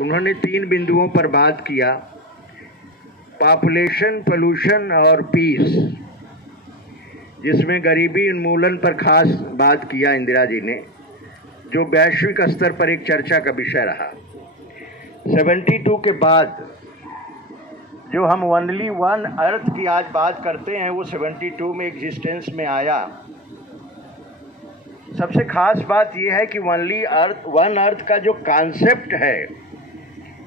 उन्होंने 3 बिंदुओं पर बात किया, पॉपुलेशन, पोल्यूशन और पीस, जिसमें गरीबी उन्मूलन पर खास बात किया इंदिरा जी ने, जो वैश्विक स्तर पर एक चर्चा का विषय रहा। 72 के बाद जो हम ओनली वन अर्थ की आज बात करते हैं, वो 72 में एग्जिस्टेंस में आया। सबसे खास बात यह है कि ओनली अर्थ, वन अर्थ का जो कॉन्सेप्ट है,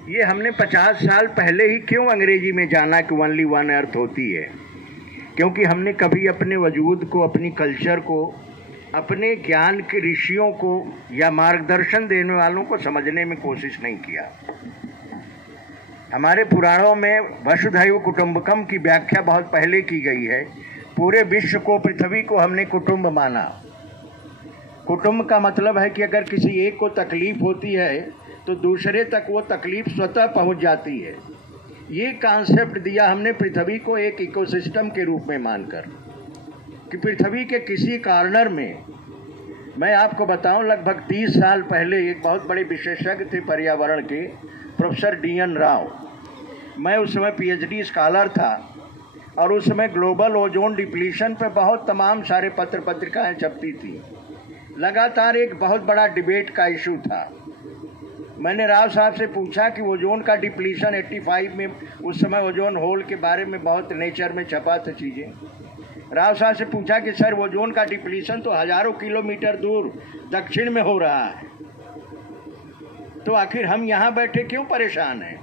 ये हमने 50 साल पहले ही क्यों अंग्रेजी में जाना कि ओनली वन अर्थ होती है, क्योंकि हमने कभी अपने वजूद को, अपनी कल्चर को, अपने ज्ञान के ऋषियों को या मार्गदर्शन देने वालों को समझने में कोशिश नहीं किया। हमारे पुराणों में वसुधैव कुटुंबकम की व्याख्या बहुत पहले की गई है। पूरे विश्व को, पृथ्वी को हमने कुटुंब माना। कुटुंब का मतलब है कि अगर किसी एक को तकलीफ होती है तो दूसरे तक वो तकलीफ स्वतः पहुंच जाती है। ये कॉन्सेप्ट दिया हमने पृथ्वी को एक इकोसिस्टम के रूप में मानकर, कि पृथ्वी के किसी कॉर्नर में, मैं आपको बताऊं, लगभग 30 साल पहले एक बहुत बड़े विशेषज्ञ थे पर्यावरण के, प्रोफेसर DN राव। मैं उस समय PhD स्कॉलर था और उस समय ग्लोबल ओजोन डिप्लीशन पे बहुत तमाम सारे पत्र पत्रिकाएं छपती थी। लगातार एक बहुत बड़ा डिबेट का इशू था। मैंने राव साहब से पूछा कि ओजोन का डिप्लीशन 85 में, उस समय ओजोन होल के बारे में बहुत नेचर में छपा था चीज़ें। राव साहब से पूछा कि सर, ओजोन का डिप्लीशन तो हजारों किलोमीटर दूर दक्षिण में हो रहा है, तो आखिर हम यहाँ बैठे क्यों परेशान हैं?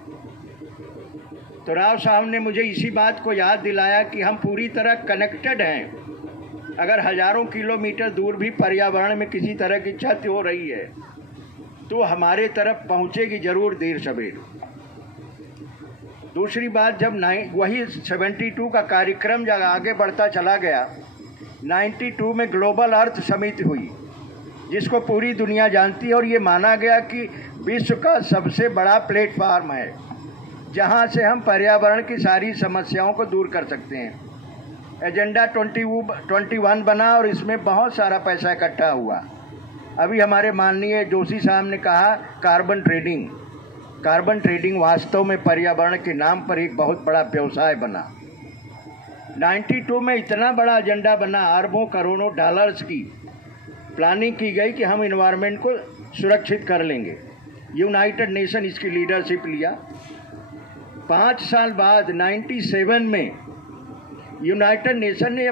तो राव साहब ने मुझे इसी बात को याद दिलाया कि हम पूरी तरह कनेक्टेड हैं। अगर हजारों किलोमीटर दूर भी पर्यावरण में किसी तरह की क्षति हो रही है तो हमारे तरफ पहुंचेगी जरूर, देर सवेर। दूसरी बात, जब वही 72 का कार्यक्रम जब आगे बढ़ता चला गया, 92 में ग्लोबल अर्थ समिट हुई, जिसको पूरी दुनिया जानती है, और ये माना गया कि विश्व का सबसे बड़ा प्लेटफार्म है जहां से हम पर्यावरण की सारी समस्याओं को दूर कर सकते हैं। एजेंडा 21 बना और इसमें बहुत सारा पैसा इकट्ठा हुआ। अभी हमारे माननीय जोशी साहब ने कहा, कार्बन ट्रेडिंग वास्तव में पर्यावरण के नाम पर एक बहुत बड़ा व्यवसाय बना। 92 में इतना बड़ा एजेंडा बना, अरबों करोड़ों डॉलर्स की प्लानिंग की गई कि हम इन्वायरमेंट को सुरक्षित कर लेंगे। यूनाइटेड नेशन इसकी लीडरशिप लिया। 5 साल बाद 97 में यूनाइटेड नेशन ने